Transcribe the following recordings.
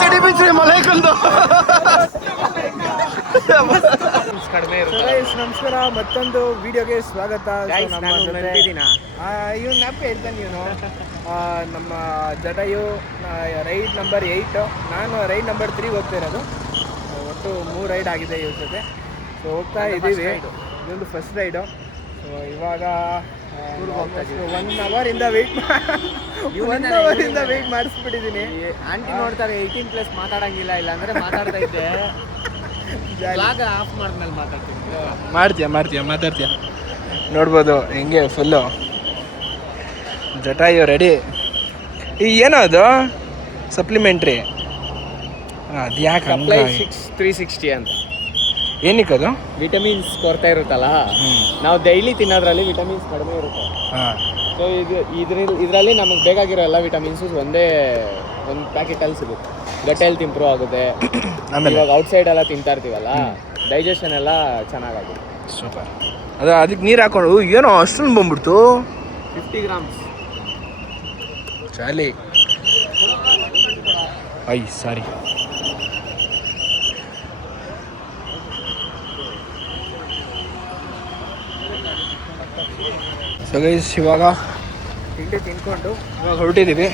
ಚಡಿ ಬಿಚ್ರಿ ಮಲೈಕೊಂದು ನಮಸ್ಕಾರ, ಮತ್ತೊಂದು ವಿಡಿಯೋಗೆ ಸ್ವಾಗತ. ಇವನು ನ್ಯಾಪ್ ಹೇಳ್ತಾನೆ. ಇವನು ನಮ್ಮ ಜಟಾಯು ರೈಡ್ ನಂಬರ್ 8, ನಾನು ರೈಡ್ ನಂಬರ್ 3 ಹೋಗ್ತಾ ಇರೋದು. ಒಟ್ಟು 3 ರೈಡ್ ಆಗಿದೆ ಇವ್ರ ಜೊತೆ. ಸೊ ಹೋಗ್ತಾ ಇದ್ದೀವಿ. ಇದೊಂದು ಫಸ್ಟ್ ರೈಡು. ಸೊ ಇವಾಗ 1 ಅವರಿಂದ ವೆಯ್ಟ್ ಮಾಡಿಸ್ಬಿಟ್ಟಿದ್ದೀನಿ. ಆಂಟಿ ನೋಡ್ತಾರೆ 18+ ಮಾತಾಡಂಗಿಲ್ಲ, ಇಲ್ಲ ಅಂದ್ರೆ ಮಾತಾಡ್ತಾ ಇದ್ದೆ. ಆಫ್ ಮಾಡಿದ್ಮೇಲೆ ಮಾತಾಡ್ತೀಯ ನೋಡ್ಬೋದು ಹೆಂಗೆ ಫುಲ್ಲು ಜಟಾಯು ರೆಡಿ. ಈಗ ಏನೋ ಅದು ಸಪ್ಲಿಮೆಂಟ್ರಿ, ಅದು ಯಾಕೆ 360 ಅಂತ ಏನಕ್ಕದು? ವಿಟಮಿನ್ಸ್ ಕೊರತೆ ಇರುತ್ತಲ್ಲ, ನಾವು ಡೈಲಿ ತಿನ್ನೋದ್ರಲ್ಲಿ ವಿಟಮಿನ್ಸ್ ಕಡಿಮೆ ಇರುತ್ತೆ. ಸೊ ಇದರಲ್ಲಿ ನಮಗೆ ಬೇಕಾಗಿರೋ ಎಲ್ಲ ವಿಟಮಿನ್ಸು ಒಂದು ಪ್ಯಾಕೆಟಲ್ಲಿ ಸಿಗುತ್ತೆ. ಗಟ್ ಹೆಲ್ತ್ ಇಂಪ್ರೂವ್ ಆಗುತ್ತೆ. ಇವಾಗ ಔಟ್ಸೈಡ್ ಎಲ್ಲ ತಿಂತಾ ಇರ್ತೀವಲ್ಲ, ಡೈಜೆಷನ್ ಎಲ್ಲ ಚೆನ್ನಾಗಾಗುತ್ತೆ. ಸೂಪರ್. ಅದಕ್ಕೆ ನೀರು ಹಾಕೊಂಡು ಏನೋ ಅಷ್ಟೊಂದು ಬಂದ್ಬಿಡ್ತು. 50 ಗ್ರಾಮ್ಸ್ ಚಾಲಿ. ಸಾರಿ. ಸೊ ಗೈಸ್, ಇವಾಗ ತಿಂಡಿ ತಿನ್ಕೊಂಡು ಹೊರಟಿದ್ದೀವಿ.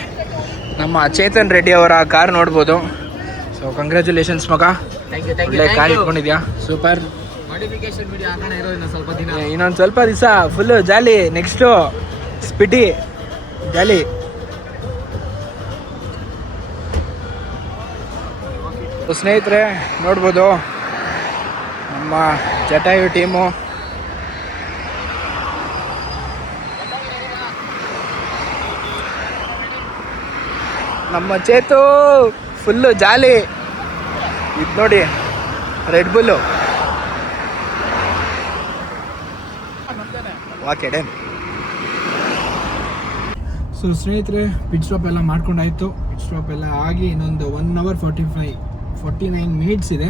ನಮ್ಮ ಚೇತನ್ ರೆಡ್ಡಿ ಅವರ ಕಾರ್ ನೋಡ್ಬೋದು. ಸೊ ಕಂಗ್ರ್ಯಾಚುಲೇಷನ್ಸ್ ಮಗ, ಒಳ್ಳೆ ಕಾರ್ ಇಟ್ಕೊಂಡಿದ್ಯಾ. ಸೂಪರ್. ಮಾಡಿಫಿಕೇಶನ್ ವಿಡಿಯೋ ಹಾಕೋಣ ಇರೋ ಸ್ವಲ್ಪ ದಿನ, ಇನ್ನೊಂದು ಸ್ವಲ್ಪ ದಿವಸ ಫುಲ್ಲು ಜಾಲಿ. ನೆಕ್ಸ್ಟು ಸ್ಪಿಟಿ ಜಾಲಿ. ಸ್ನೇಹಿತರೆ ನೋಡ್ಬೋದು ನಮ್ಮ ಜಟಾಯು ಟೀಮು. ನಮ್ಮ ಚೇತು ಫುಲ್ಲು ಜಾಲಿ. ಇದು ನೋಡಿ red bull. Okay done. So ಸ್ನೇಹಿತರೆ, ಪಿಟ್ ಸ್ಟಾಪ್ ಎಲ್ಲ ಮಾಡ್ಕೊಂಡಾಯಿತು. ಪಿಟ್ ಸ್ಟಾಪ್ ಎಲ್ಲ ಆಗಿ ಇನ್ನೊಂದು 1 hour 49 minutes ಇದೆ.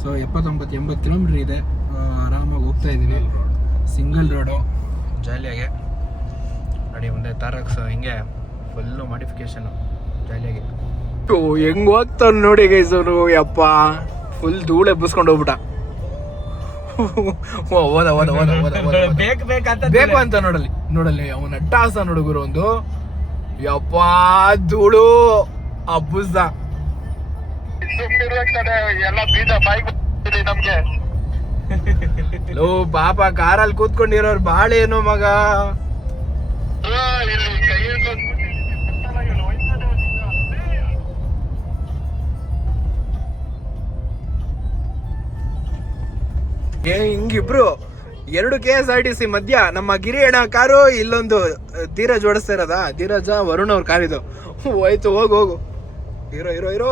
ಸೊ 79-80 ಕಿಲೋಮೀಟ್ರ್ ಇದೆ. ಆರಾಮಾಗಿ ಹೋಗ್ತಾ ಇದ್ದೀನಿ. ಸಿಂಗಲ್ ರೋಡು ಜಾಲಿಯಾಗೆ ನೋಡಿ. ಮುಂದೆ ತಾರಕ್ಸ್ ಹಿಂಗೆ ಫುಲ್ಲು ಮಾಡಿಫಿಕೇಶನು ಜಾಲಿಯಾಗಿ. ಹೆಂಗ್ ಹೋಗ್ತಾವ ನೋಡಿ ಗೈಸ್ ಅವನು. ಯಪ್ಪ ಫುಲ್ ಧೂಳು ಎಬ್ಬಿಸ್ಕೊಂಡು ಹೋಗ್ಬಿಟ್ಟ. ಬೇಕು ಅಂತ ನೋಡಲ್ಲಿ ಅವನ ಅಟ್ಟಾಸ ನೋಡುಗರು ಒಂದು. ಯಪ್ಪ ಧೂಳು ಹಬ್ಬಸ್ದ. ಲೋ ಪಾಪ ಕಾರಲ್ಲಿ ಕೂತ್ಕೊಂಡಿರೋರು ಬಾಳ ಏನೋ ಮಗ. ಹಿಂಗಿಬ್ರು 2 KSRTC ಮಧ್ಯ ನಮ್ಮ ಗಿರಿಯಣ್ಣ ಕಾರು, ಇಲ್ಲೊಂದು ಧೀರಜ್ ಓಡಿಸ್ತಾ ಇರೋದ. ಧೀರಜ ವರುಣ್ ಅವ್ರ ಕಾರಿದು. ಹೋಯ್ತು, ಹೋಗು ಇರೋ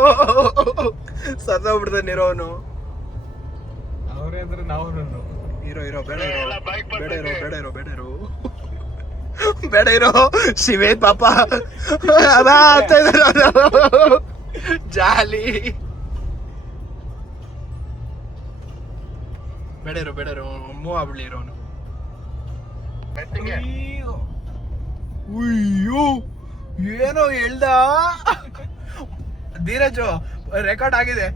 ಸತ್ತೋಗ್ಬಿಡ್ತಾನೆ ಇರೋನು. ಅವ್ರೆ ಅಂದ್ರೆ ನಾವು ಇರೋ ಬೇಡ ಇರೋ ಶಿವೇತ್ ಪಾಪ ಜಾಲಿ. ಬೇಡರು ಮೂವ್ ಆಗ್ಬಿಡ್ಲಿ ಇರೋನು. ಅಯ್ಯೋ ಏನೋ ಹೇಳ್ದ ಧೀರಜು. ರೆಕಾರ್ಡ್ ಆಗಿದೆ.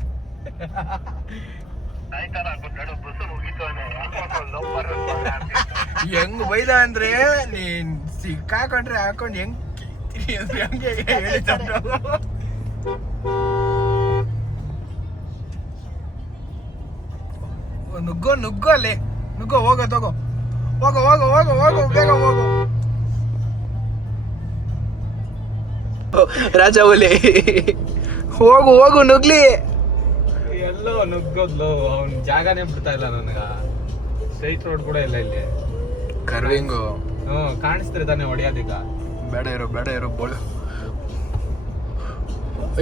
ಹೆಂಗ್ ಬೈದ ಅಂದ್ರೆ, ನೀನ್ ಸಿಕ್ಕಾಕೊಂಡ್ರೆ ಹಾಕೊಂಡ್ ಹೆಂಗ್ ನುಗ್ಗೋ ಅಲ್ಲಿ ಹೋಗೋ ತಗೋ. ಹೋಗು ಬೇಗ ಹೋಗು. ರಾಜವಲಿ ಹೋಗು ನುಗ್ಲಿ. ಎಲ್ಲೋ ನುಗ್ಗೋದ್ಲು. ಅವ್ನ ಜಾಗನೇ ಬಿಡ್ತಾ ಇಲ್ಲ ನನಗ. ಸ್ಟ್ರೈಟ್ ರೋಡ್ ಕೂಡ ಇಲ್ಲ ಇಲ್ಲಿ. ಕರ್ವಿಂಗು ಕಾಣಿಸ್ತಿರ ತಾನೆ ಹೊಡಿಯೋದೀಗ. ಬೇಡ ಇರೋ ಬೋಳು.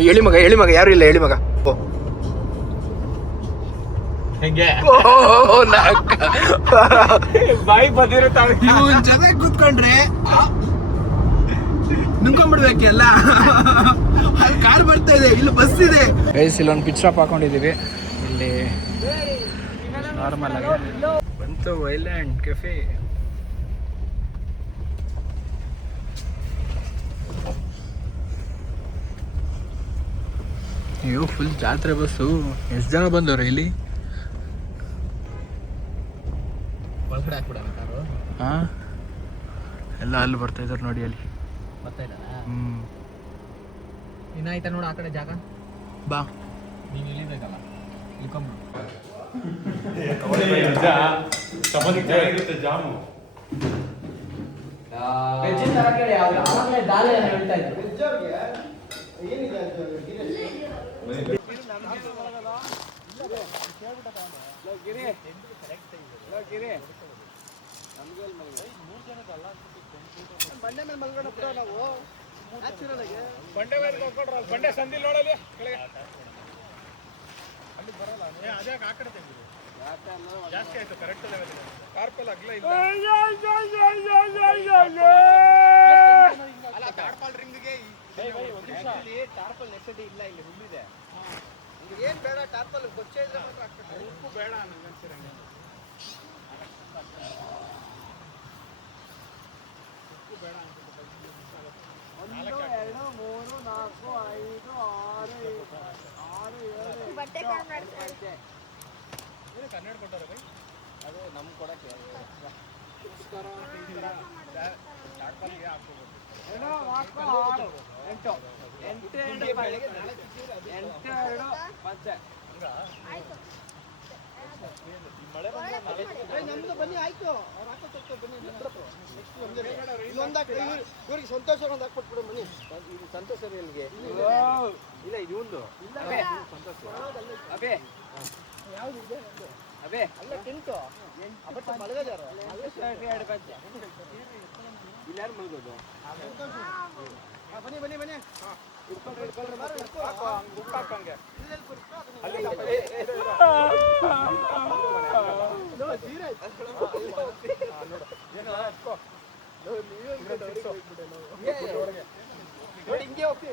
ಹೇಳಿ ಮಗ ಯಾರು ಇಲ್ಲ. ಹೇಳಿ ಮಗ ಹೆಂಗೆ ಬಾಯಿ ಬಂದಿರುತ್ತಾವೆ. ಇವನ್ ಜೊತೆ ಕೂತ್ಕೊಂಡ್ರೆ ನುಂಗ್ಕೊಂಡ್ಬಿಡ್ಬೇಕು ಎಲ್ಲ. ಅಲ್ಲಿ ಕಾರ್ ಬರ್ತಾ ಇದೆ, ಇಲ್ಲಿ ಬಸ್ ಇದೆ. ಇಲ್ಲೊಂದು ಪಿಟ್ ಸ್ಟಾಪ್ ಹಾಕೊಂಡಿದೀವಿ. ಇಲ್ಲಿ ನಾರ್ಮಲ್ ಆಗಿ ಬಂತು ವೈಲ್ಯಾಂಡ್ ಕೆಫೆ. ಅಯ್ಯೋ ಫುಲ್ ಜಾತ್ರೆ ಬಸ್ಸು. ಎಷ್ಟು ಜನ ಬಂದವ್ರೆ ಇಲ್ಲಿ? ಒಳಗಡೆ ಹಾಕ್ಬಿಡೋಣ ಕಾರು. ಹಾಂ, ಎಲ್ಲ ಅಲ್ಲಿ ಬರ್ತಾ ಇದ್ದಾರೆ ನೋಡಿ ಅಲ್ಲಿ. ಬರ್ತಾ ಇದ್ದಾರಾ? ಹ್ಞೂ, ಇನ್ನಾಯ್ತಾ ನೋಡು ಆ ಕಡೆ ಜಾಗ. ಬಾ. ನೀನು ಇಳಿಬೇಕಲ್ಲ, ಇಳ್ಕೊಂಬಿಡು. ಜಾಮು ಬಂಡೆ ಸಂದಿಲ್ ನೋಡಲಿ ಅಲ್ಲಿ ಬರಲ್ಲ. ಅದೇ ಆ ಕಡೆ ತೆಗ್ದಿರು, ಜಾಸ್ತಿ ಆಯ್ತು. ಕರೆಕ್ಟ್ ಕಾರ್ಪಲ್ ಅಗ್ಲ ಇಲ್ಲ. ಅಲ್ಲ ಕಾರ್ಪಲ್ ರಿಂಗ್ಗೆ ಟಾರ್ಪಲ್ ನೆಸೆಸಿಟಿ ಇಲ್ಲ, ಇಲ್ಲಿ ಹುಲ್ಲಿದೆ. ಏನ್ ಬೇಡ, ಟಾರ್ಪಲ್ ಗೊಚ್ಚೆ ಇದ್ರೆ ಮಾತ್ರ ಆಗ್ತದೆ. ಉಪ್ಪು ಬೇಡ ಅನ್ಸಿರಂಗೆ. ಉಪ್ಪು ಬೇಡ ಅನ್ಸುತ್ತೆ. 1 2 3 4 5 6 7 ಬಟ್ಟೆ ಕಾಣ್ಬಾರ್ದು. ಕನ್ನಡ ಕೊಟ್ಟಾರ ಬೈ, ಅದು ನಮ್ಗೆ ಕೊಡಕ್ಕೆ ಟಾರ್ಪಲ್ಗೆ ಹಾಕ್ಕೋಬೋದು. ಆಯ್ತು. ನಮ್ದು ಬನ್ನಿ ಆಯ್ತು. ಅವ್ರು ಹಾಕೋದು ಬನ್ನಿ. ಇವ್ರಿಗೆ ಸಂತೋಷ ಒಂದು ಹಾಕ್ಬಿಟ್ಬಿಡು ಬನ್ನಿ. ಇದು ಸಂತೋಷ ಎಲ್ಲಿಗೆ ಇಲ್ಲ, ಇದು ಒಂದು ಸಂತೋಷ. ಅಬೇ ಯಾವ್ದು ಇದೆ? ಅಬೇ ಅಲ್ಲ ಟೆಂಟು ಅವತ್ತು ಮಲಗದಾರ. ಇಲ್ಲಿ ಯಾರು ಮಲ್ಗೋದು? ಬನ್ನಿ ಬನ್ನಿ ಬನ್ನಿ. ನೋಡಿ ಹಿಂಗೆ ಹೋಗ್ತೀವಿ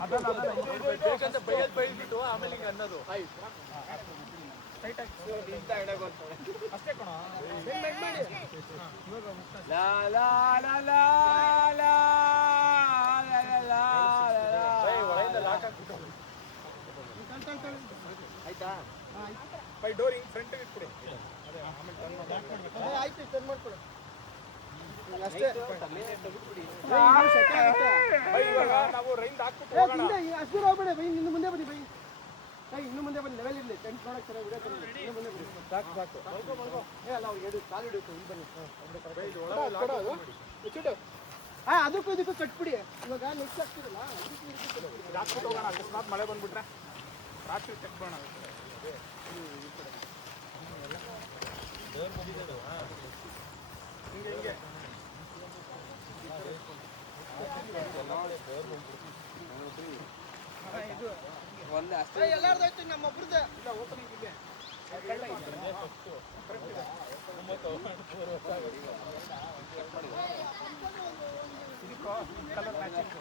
ಬೈದ್ಬಿಟ್ಟು ಆಮೇಲೆ ಹಿಂಗೆ ಅನ್ನೋದು ಅಷ್ಟೇ ಕಣ. ಆಯ್ತಾ? ಬೈ ಡೋರ್ ಹಿಂಗೆ ಫ್ರಂಟ್ ಇಟ್ಬಿಡಿ. ಆಯ್ತು ಟರ್ನ್ ಮಾಡ್ಕೊಡು ಅಷ್ಟೇ. ಬೈ ಇವಾಗ ನಾವು ರೈನ್ ಹಾಕ್ಬಿಟ್ಟು ಅಷ್ಟು ಹೋಗ್ಬೇಡ ಬೈ, ಇನ್ನು ಮುಂದೆ ಬನ್ನಿ ಬೈ. ಇನ್ನು ಮುಂದೆ ಬನ್ನಿ, ಲೆವೆಲ್ ಇರಲಿ. ಟೆಂಟ್ ನೋಡಕ್ ಚೆನ್ನಾಗಿ ವಿಡಿಯೋ ತಗೊಂಡು ಇನ್ನು ಮುಂದೆ ಬನ್ನಿ. ಸಾಕು ಸಾಕು. ಅಲ್ಲ ಅವ್ರಿಗೆ ಎಡು ಕಾಲು ಹಿಡಿಯುತ್ತೆ. ಇಲ್ಲಿ ಬನ್ನಿ. ಅದಕ್ಕೂ ಇದಕ್ಕೂ ಕಟ್ಬಿಡಿ. ಇವಾಗ ನೆಕ್ಸ್ಟ್ ಆಗ್ತಿರಲ್ಲ ಹಾಕ್ಬಿಟ್ಟು ಹೋಗೋಣ. ಅಕಸ್ಮಾತ್ ಮಳೆ ಬಂದ್ಬಿಟ್ರೆ ರಾತ್ರಿ ತೆಗ್ಬೋಣ. ಹಿಂಗೆ ಹಿಂಗೆ ಇದು ಒಂದೇ ಅಷ್ಟೇ. ಎಲ್ಲಾರ್ದಾಯ್ತು ನಮ್ಮೊಬ್ರದ್ದೆ. ಇಲ್ಲ ಓಪನಿಂಗ್ ಇದೆ. Colour matching.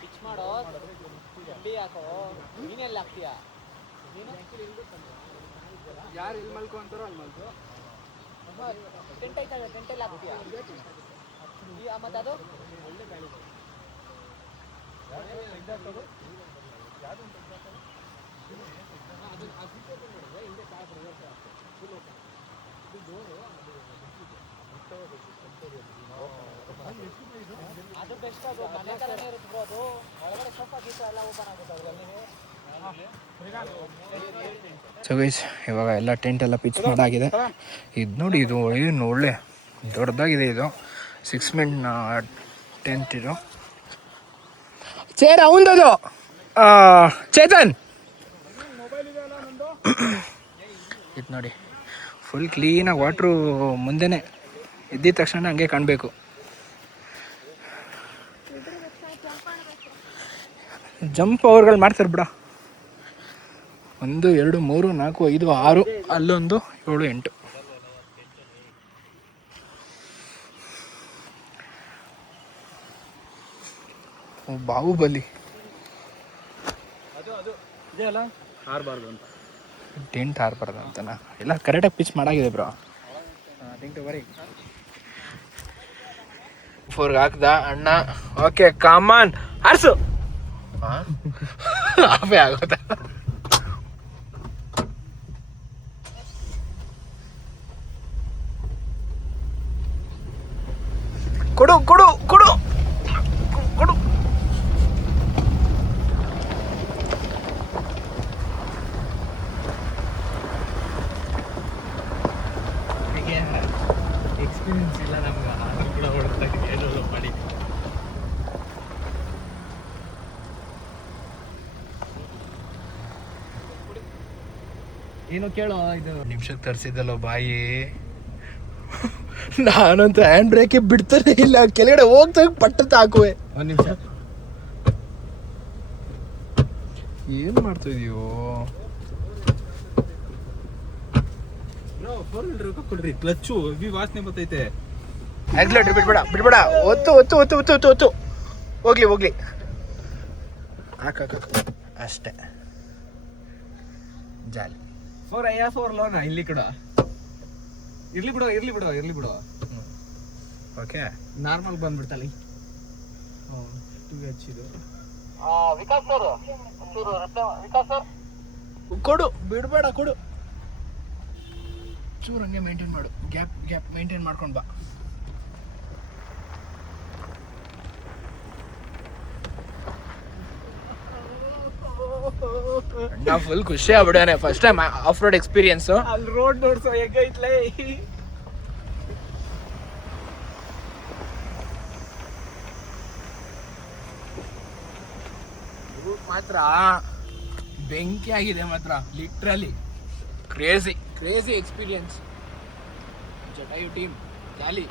ಪಿಚ್ ಮಾಡೋ, ಗುಂಡಿ ಹಾಕೋ. ನೀನೆಲ್ಲ ಹಾಕ್ತೀಯಾ? ಯಾರು ಇಲ್ಲಿ ಮಲ್ಕೊ ಅಂತಾರೋ ಅಲ್ಲಿ ಮಲ್ಕೊ. ಟೆಂಟ್ ಐತಲ್ಲ, ಟೆಂಟಲ್ಲಿ ಹಾಕ್ತೀಯಾ? ಮತ್ತೆ ಅದು ಅದು ಬೆಸ್ಟ್. ಅದು ಮನೆ ಥರನೇ ಇರುತ್ತೆ ಬ್ರೋ. ಅದು ಒಳಗಡೆ ಸೋಫಾ ಗೀಸ ಎಲ್ಲ ಓಪನ್ ಆಗುತ್ತೆ ಅದರಲ್ಲಿ. ಸೊ ಗೈಸ್, ಇವಾಗ ಎಲ್ಲ ಟೆಂಟ್ ಎಲ್ಲ ಪಿಚ್ ಮಾಡಾಗಿದೆ. ಇದು ನೋಡಿ, ಇದು ಏನು ಒಳ್ಳೆ ದೊಡ್ಡದಾಗಿದೆ. ಇದು 6 men ಟೆಂಟ್. ಇದು ಚೇರ್ ಅವಂದದು ಚೇತನ್. ಇದು ನೋಡಿ, ಫುಲ್ ಕ್ಲೀನಾಗಿ ವಾಟ್ರು ಮುಂದೆನೇ ಇದ್ದಿದ ತಕ್ಷಣ ಹಂಗೆ ಕಾಣಬೇಕು. ಜಂಪ್ ಅವ್ರುಗಳು ಮಾಡ್ತಾರೆ ಬಿಡ. 1 2 3 4 5 6 ಅಲ್ಲೊಂದು 7 8 ಬಾಹುಬಲಿ ಹಾರಬಾರ್ದು ಅಂತ ಟೆಂಟ್ ಹಾರಬಾರ್ದು ಅಂತನಾ? ಎಲ್ಲ ಕರೆಕ್ಟಾಗಿ ಪಿಚ್ ಮಾಡಾಗಿದೆ ಬ್ರೋ. ಫೋರ್ಗೆ ಹಾಕ್ದ ಅಣ್ಣ. Okay come on horse. ಆಫೇ ಆಗೋದ. ಕೊಡು ಕೊಡು ಕೊಡು ಕೊಡು. ಎಕ್ಸ್ಪೀರಿಯನ್ಸ್ ಇಲ್ಲ ನಮ್ಗೆ, ಆದ್ರೂ ಕೂಡ ಹೊಡ್ತಾ ಇದ್ದೀವಿ ಏನೋ ಮಾಡಿ. ಏನು ಕೇಳೋ, ಇದು ನಿಮಿಷಕ್ಕೆ ತರಿಸಿದ್ದಲ್ಲೋ ಬಾಯಿ. ನಾನಂತೂ ಹ್ಯಾಂಡ್ ಬ್ರೇಕೆ ಬಿಡ್ತಾನೆ ಇಲ್ಲ, ಕೆಳಗಡೆ ಹೋಗ್ತಾ ಪಟ್ಟತ್ತ ಹಾಕುವೆ. ಒಂದು ನಿಮಿಷ. ಏನು ಮಾಡ್ತಾ ಇದೀಯೋ? ಕೊಡ್ರಿ ಕ್ಲಚ್ಚು ವಾಸನೆ ಬರ್ತೈತೆ. ಆಕ್ಸಿಲೇಟರ್ ಬಿಡ್ಬೇಡ ಬಿಡ್ಬೇಡ. ಒತ್ತು ಒತ್ತು ಒತ್ತು ಒತ್ತು ಒತ್ತು ಒತ್ತು. ಹೋಗ್ಲಿ ಹೋಗ್ಲಿ. ಹಾಕ ಅಷ್ಟೇ. ಜಾಲಿ. 4 ಲೋನ ಇಲ್ಲಿ ಕೂಡ ಇರ್ಲಿ ಬಿಡು. ಓಕೆ ನಾರ್ಮಲ್ ಬಂದ್ಬಿಡ್ತಲ್ಲ. ಕೊಡು ಬಿಡ್ಬೇಡ ಕೊಡು. ಚೂರು ಹಂಗೆ ಮೇಂಟೈನ್ ಮಾಡು. ಗ್ಯಾಪ್ ಮೇಂಟೈನ್ ಮಾಡ್ಕೊಂಡು ಬಾ. ನಾ ಫುಲ್ ಖುಷಿ ಆಗ್ಬಿಡಾನೆ. First time off road experience. ಅಲ್ಲಿ ರೋಡ್ ನೋಡ್ಸೋ ಹೆಂಗೈತ್ಲೇ. ಮಾತ್ರ ಬೆಂಕಿ ಆಗಿದೆ ಮಾತ್ರ. Literally crazy experience. Jatayu team jolly.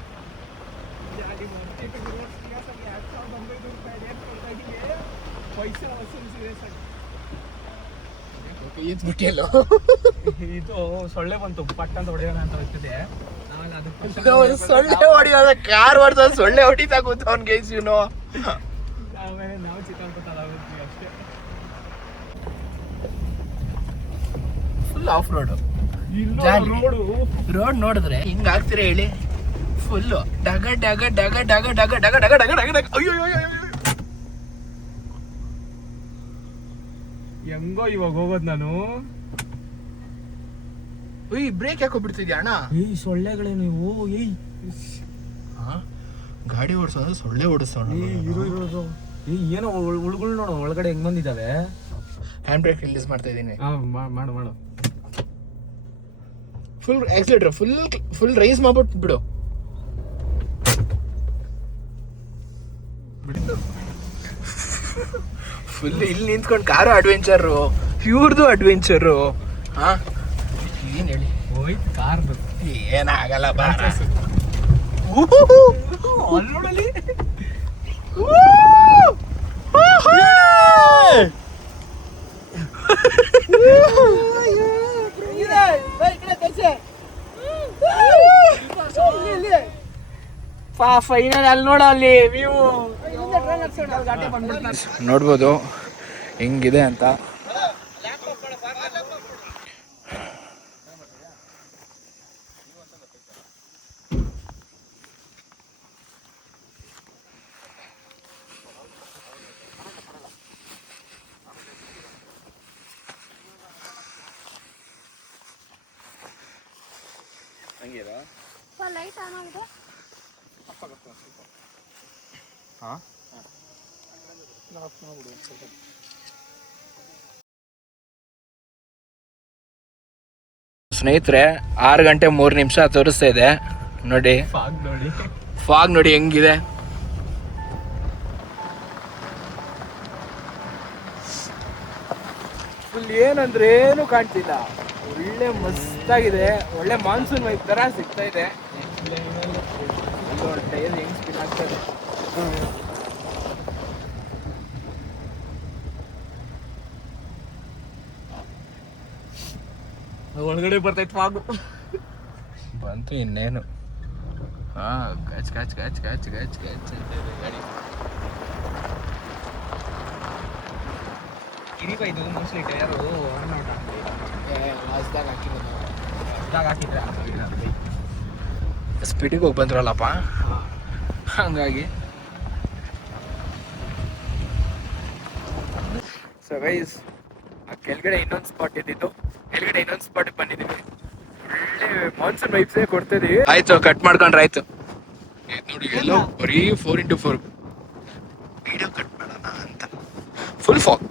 ಬಿಟ್ಟಿಯಲ್ಲೋ ಇದು ಸೊಳ್ಳೆ ಬಂತು, ಪಟ್ ಅಂತ ಹೊಡೆಯೋಣ ಅಂತ ಹೋಗ್ತಿದೆ. ಸೊಳ್ಳೆ ಹೊಡಿಯೋದ ಕಾರ್ ಹೊಡ್ದ ಸೊಳ್ಳೆ ಹೊಡಿತಾ ಕೂತ ಅವ್ನಿಗೆ ಇವ್ನು. ಆಮೇಲೆ ನಾವು ಚಿಕ್ಕಂಪತ್ತಾಗುತ್ತೆ ಅಷ್ಟೇ. Full of road. Road road ನೋಡಿದ್ರೆ ಹಿಂಗ ಆಗ್ತೀರಾ ಹೇಳಿ? ಫುಲ್ ಡಗ ಡಗ ಡಗ ಡಗ ಡಗ ಡಗ ಡಗ ಡಗ ಡಗ ಡಗ. ಅಯ್ಯೋ ಹೆಂಗೋ ಇವಾಗ ಹೋಗೋದು ನಾನು. ಬ್ರೇಕ್ ಯಾಕೋ ಬಿಡ್ತಿದ್ಯಾ ಅಣ್ಣ? ಸೊಳ್ಳೆಗಳೇನು ಇವು? ಗಾಡಿ ಓಡಿಸೋದು ಸೊಳ್ಳೆ ಓಡಿಸೋಣ. ಏನೋ ಹುಳುಗಳು ನೋಡು ಒಳಗಡೆ ಹೆಂಗ್ ಬಂದಿದ್ದಾವೆ. ಹ್ಯಾಂಡ್ ಬ್ರೇಕ್ ರಿಲೀಸ್ ಮಾಡ್ತಾ ಇದ್ದೀನಿ. ಮಾಡು. ಫುಲ್ ಆಕ್ಸಿಲೇಟರ್ ಫುಲ್ ರೈಸ್ ಮಾಡ್ಬಿಟ್ಟು ಬಿಡು. ಫುಲ್ ಇಲ್ಲಿ ನಿಂತ್ಕೊಂಡು ಕಾರು ಅಡ್ವೆಂಚರು, ಇವ್ರದ್ದು ಅಡ್ವೆಂಚರು. ಏನ್ ಹೇಳಿ? ಹೋಯ್ತು ಕಾರ್ದು. ಏನಾಗಲ್ಲ ಬಾ. ನೋಡಲಿ ಫೈನಲ್ ಅಲ್ಲಿ ನೋಡ, ಅಲ್ಲಿ ವ್ಯೂ ನೋಡ್ಬೋದು ಹೆಂಗಿದೆ ಅಂತ. ಲೈಟ್ ಆನ್ ಆಗಿದೆ. ಸ್ನೇಹಿತರೆ 6 ಗಂಟೆ 3 ನಿಮಿಷ ತೋರಿಸ್ತಾ ಇದೆ ನೋಡಿ. ಫಾಗ್ ನೋಡಿ ಹೆಂಗಿದೆ. ಫುಲ್ ಏನಂದ್ರೆ ಏನು ಕಾಣ್ತಿಲ್ಲ. ಒಳ್ಳೆ ಮಸ್ತಾಗಿದೆ. ಒಳ್ಳೆ ಮಾನ್ಸೂನ್ ವೈಬ್ ತರ ಸಿಗ್ತಾ ಇದೆ. ಟೈರ್ ಹೆಂಗ್ ಸ್ಪಿನ್ ಆಗ್ತದೆ. ಒಳಗಡೆ ಬರ್ತೈತೆ ಫಾಗು. ಬಂತು ಇನ್ನೇನು. ಹಾಂ catch catch catch catch catch catch ಗಾಡಿ ಕಿರಿಬ ಇದು ಮೋಸ್ಟ್ಲಿ ಟೈರು ಲಾಸ್ಟ್ದಾಗ ಹಾಕಿರೋದು. ಲಾಸ್ಟ್ದಾಗ ಹಾಕಿದ್ರೆ ಸ್ಪೀಡಿಗೆ ಹೋಗಿ ಬಂದ್ರಲ್ಲಪ್ಪ, ಹಂಗಾಗಿ. ಸೊ ಗೈಸ್, ಕೆಳಗಡೆ ಇನ್ನೊಂದು ಸ್ಪಾಟ್ ಇದ್ದಿತ್ತು, ಕೆಳಗಡೆ ಇನ್ನೊಂದು ಸ್ಪಾಟ್ ಬಂದಿದ್ದೀವಿ. ಒಳ್ಳೆ ಮಾನ್ಸೂನ್ ವೈಬ್ಸೇ ಕೊಡ್ತಿದ್ದೀವಿ. ಆಯ್ತು, ಕಟ್ ಮಾಡ್ಕೊಂಡ್ರೆ ಆಯ್ತು. ನೋಡಿ ಎಲ್ಲೋ ಬರೀ 4x4 ವಿಡಿಯೋ ಕಟ್ ಮಾಡೋಣ ಅಂತ ಫುಲ್ ಫಾಗ್.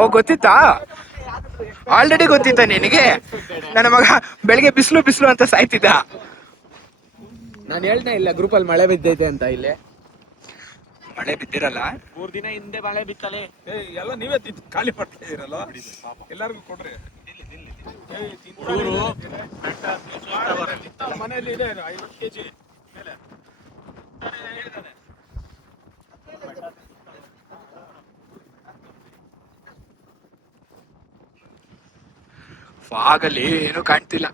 ಓ ಗೊತ್ತಿತ್ತಾ? ಆಲ್ರೆಡಿ ಗೊತ್ತಿತ್ತ ನಿನಗೆ? ನನ್ನ ಮಗ ಬೆಳಿಗ್ಗೆ ಬಿಸಿಲು ಬಿಸಿಲು ಅಂತ ಸಾಯ್ತಿದ್ದ. ನಾನು ಹೇಳ್ತಾ ಇಲ್ಲ ಗ್ರೂಪಲ್ಲಿ ಮಳೆ ಬಿದ್ದೈತೆ ಅಂತ. ಇಲ್ಲಿ ಮಳೆ ಬಿದ್ದಿರಲ್ಲ. 3 ದಿನ ಹಿಂದೆ ಮಳೆ ಬಿತ್ತಲೆ. ಎಲ್ಲ ನೀವೇ ಖಾಲಿ ಮಾಡ್ತಾ ಇದೀರಲ್ಲ, ಎಲ್ಲರಿಗೂ ಕೊಡ್ರಿ. ಮನೆಯಲ್ಲಿ ಇದೆ 50 kg ಮೇಲೆ. ಫಾಗಲ್ಲಿ ಏನು ಕಾಣ್ತಿಲ್ಲ.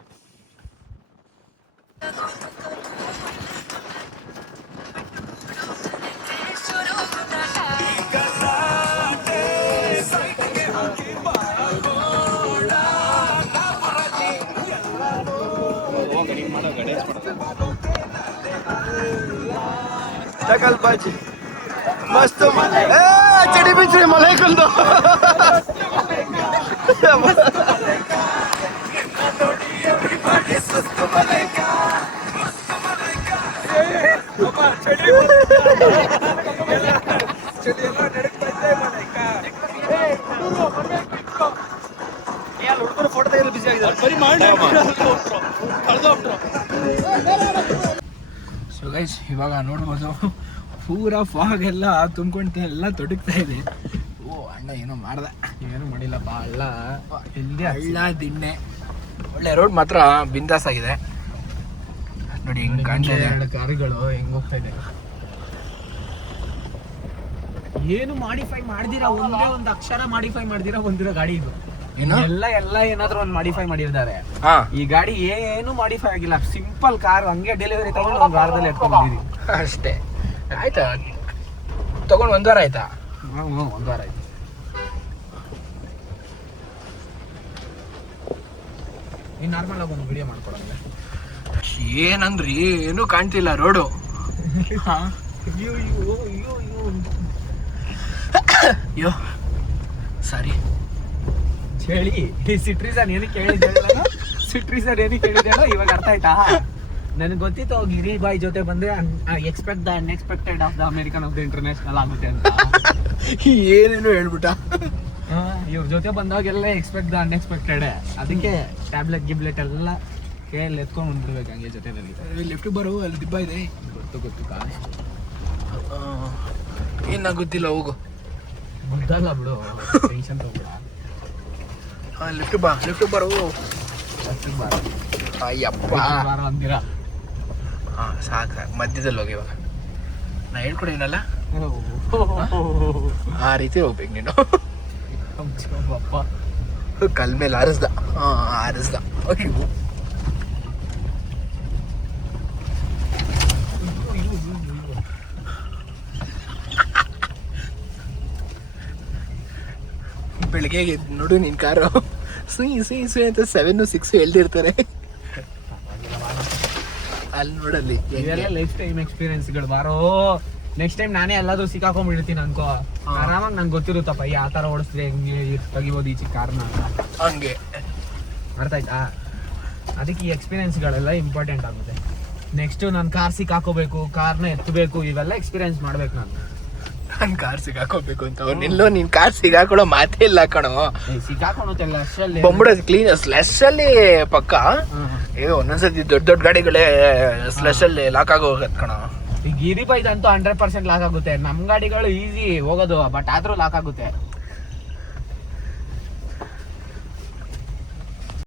ಟಕಲ್ ಬಾಜಿ ಮಸ್ತ್ ಚಡಿ ಬಿಚ್ರಿ ಮಲೈಕಲ್ದು. ಫೋಟೋ ತೆಗೆದು ಬಿಸಿ ಆಗಿದ್ದಾರೆ. ಸೊ ಗೈಸ್, ಇವಾಗ ನೋಡ್ಬೋದು ಪೂರಾ ಫಾಗ್ ಎಲ್ಲ ತುಂಬ್ಕೊಂತ ಎಲ್ಲ ತೊಡಗ್ತಾ ಇದೆ. ಓ ಅಣ್ಣ ಏನೋ ಮಾಡ್ದ. ಏನು ಮಾಡಿಲ್ಲಪ್ಪ. ಹಳ್ಳ ಇಲ್ಲಿ ಹಳ್ಳ ದಿಣ್ಣೆ, ಒಳ್ಳೆ ರೋಡ್ ಮಾತ್ರ ಬಿಂದಾಸ್ ಆಗಿದೆ. ನೋಡಿ ಹಿಂಗ್ ಕಾಣ್ತಾ ಇದೆ. 2 ಕಾರುಗಳು ಹೆಂಗ್ ಹೋಗ್ತಾ ಇದೆ. ಏನು ಮಾಡಿಫೈ ಮಾಡ್ದಿರಾ, ಒಂದೇ ಒಂದು ಅಕ್ಷರ ಮಾಡಿಫೈ ಮಾಡ್ದಿರಾ ಬಂದಿರೋ ಗಾಡಿ ಇದು. ಏನು? ಎಲ್ಲ ಏನಾದ್ರೂ ಒಂದು ಮಾಡಿಫೈ ಮಾಡಿರ್ತಾರೆ. ಹಾ, ಈ ಗಾಡಿ ಏನು ಮಾಡಿಫೈ ಆಗಿಲ್ಲ. ಸಿಂಪಲ್ ಕಾರ್ ಹಂಗೆ ಡೆಲಿವರಿ ತಗೊಂಡು 1 ವಾರದಲ್ಲಿ ಎತ್ಕೊಂಡು ಬಂದಿದ್ದೀವಿ ಅಷ್ಟೇ. ಆಯ್ತಾ ತಗೊಂಡು 1 ವಾರ ಆಯ್ತಾ? 1 ವಾರ ಆಯ್ತು. ನೀನು ನಾರ್ಮಲ್ ಆಗಿ ಒಂದು ವಿಡಿಯೋ ಮಾಡ್ಕೊಡಂಗೆ. ಏನಂದ್ರಿ ಏನು ಕಾಣ್ತಿಲ್ಲ ರೋಡು. ಅಯ್ಯೋ ಸಾರಿ. ಚಳಿ ಸಿಟ್ರೀಸನ್ ಏನಕ್ಕೆ ಹೇಳಿದ್ದೇನೋ, ಸಿಟ್ರೀಸನ್ ಏನಕ್ಕೆ ಹೇಳಿದ್ದೇನೋ ಇವಾಗ ಅರ್ಥ ಆಯ್ತಾ? ನನಗೆ ಗೊತ್ತಿತ್ತು ಗಿರಿ ಬಾಯ್ ಜೊತೆ ಬಂದ್ರೆ expect the unexpected of the American of the international ಆಗುತ್ತೆ ಅಂತ. ಏನೇನು ಹೇಳ್ಬಿಟ್ಟ. ಇವ್ರ ಜೊತೆ ಬಂದಾಗೆಲ್ಲ ಎಕ್ಸ್ಪೆಕ್ಟ್ ದ ಅನ್ಎಕ್ಸ್ಪೆಕ್ಟೆಡ್. ಅದಕ್ಕೆ ಟ್ಯಾಬ್ಲೆಟ್ ಗಿಬ್ಲೆಟ್ ಎಲ್ಲ ಕೈಯಲ್ಲಿ ಎತ್ಕೊಂಡು ಬಂದ್ಬಿಡ್ಬೇಕು ಹಂಗೆ ಜೊತೆನಲ್ಲಿ. ಲೆಫ್ಟ್ ಬರೋ ಅಲ್ಲಿ ದಿಬ್ಬ ಇದೆ. ಗೊತ್ತು ಕಾಸ್ಟ್ ಏನ ಗೊತ್ತಿಲ್ಲ, ಹೋಗು. ಗೊತ್ತಲ್ಲ ಬಿಡು, ಟೆನ್ಷನ್ ತಗೋಬೇಡ. ಲೆಫ್ಟ್ ಬರೋ. ಅಯ್ಯಪ್ಪ ಅಂದಿರಾ? ಹಾಂ ಸಾಕು, ಮಧ್ಯದಲ್ಲಿ ಹೋಗಿ. ಇವಾಗ ನಾ ಹೇಳ್ಕೊಡೇನಲ್ಲ, ಆ ರೀತಿ ಹೋಗ್ಬೇಕು ನೀನು. ಕಲ್ ಮೇಲೆ ಆರಿಸ್ದ. ಆರಿಸ್ದ. ಅಯ್ಯೋ ಬೆಳಿಗ್ಗೆ ನೋಡು ನಿನ್ ಕಾರು ಸುಯ್ ಅಂತ 7 6 ಹೇಳ್ತಿರ್ತಾರೆ. ಅಲ್ಲಿ ನೋಡಲ್ಲಿ ಇವೆಲ್ಲ ಲೈಫ್ ಟೈಮ್ ಎಕ್ಸ್ಪೀರಿಯನ್ಸ್ಗಳು ಬಾರೋ. ನೆಕ್ಸ್ಟ್ ಟೈಮ್ ನಾನೇ ಎಲ್ಲಾದ್ರೂ ಸಿಕ್ಕಾಕೊಂಡ್ಬಿಡ್ತೀನಿ ಅನ್ಕೋ, ಆರಾಮಾಗಿ ನಂಗೆ ಗೊತ್ತಿರುತ್ತಪ್ಪ ಈ ಆ ಥರ ಓಡಿಸಿದ್ರೆ ಹೆಂಗೆ ತೆಗಿಬೋದು ಈ ಚಿಕ್ಕ ಕಾರ್ನ ಹಂಗೆ. ಅರ್ಥ ಆಯ್ತಾ? ಅದಕ್ಕೆ ಈ ಎಕ್ಸ್ಪೀರಿಯನ್ಸ್ಗಳೆಲ್ಲ ಇಂಪಾರ್ಟೆಂಟ್ ಆಗುತ್ತೆ. ನೆಕ್ಸ್ಟ್ ನಾನು ಕಾರ್ ಸಿಕ್ಕಾಕೋಬೇಕು, ಕಾರ್ನ ಎತ್ತಬೇಕು, ಇವೆಲ್ಲ ಎಕ್ಸ್ಪೀರಿಯನ್ಸ್ ಮಾಡ್ಬೇಕು ನಾನು. ನಾನು ಕಾರ್ ಸಿಗಾಕೋಬೇಕು ಅಂತ ಅವ್ನೆಲ್ಲೋ ನೀನ್ ಕಾರ್ ಸಿಗಾಕೊಳ್ಳೋ ಮಾತೇ ಇಲ್ಲ ಕಣೋ. ಸಿಕ್ಕಾಕೊಂಡುತ್ತಲ್ಲ ಅಷ್ಟಲ್ಲಿ ಬಂದ್ಬಿಡೋದು ಕ್ಲೀನ್ ಸ್ಲೆಶ್ ಅಲ್ಲಿ ಪಕ್ಕ. ಒಂದೊಂದ್ಸತಿ ದೊಡ್ಡ ಗಾಡಿಗಳೇ ಸ್ಲೆಶ್ ಅಲ್ಲಿ ಲಾಕ್ ಆಗೋಗತ್ ಕಣೋ. ಈ ಗಿರಿ ಬೈಕ್ ಅಂತೂ 100% ಲಾಕ್ ಆಗುತ್ತೆ. ನಮ್ ಗಾಡಿಗಳು ಈಸಿ ಹೋಗೋದು, ಬಟ್ ಆದ್ರೂ ಲಾಕ್ ಆಗುತ್ತೆ.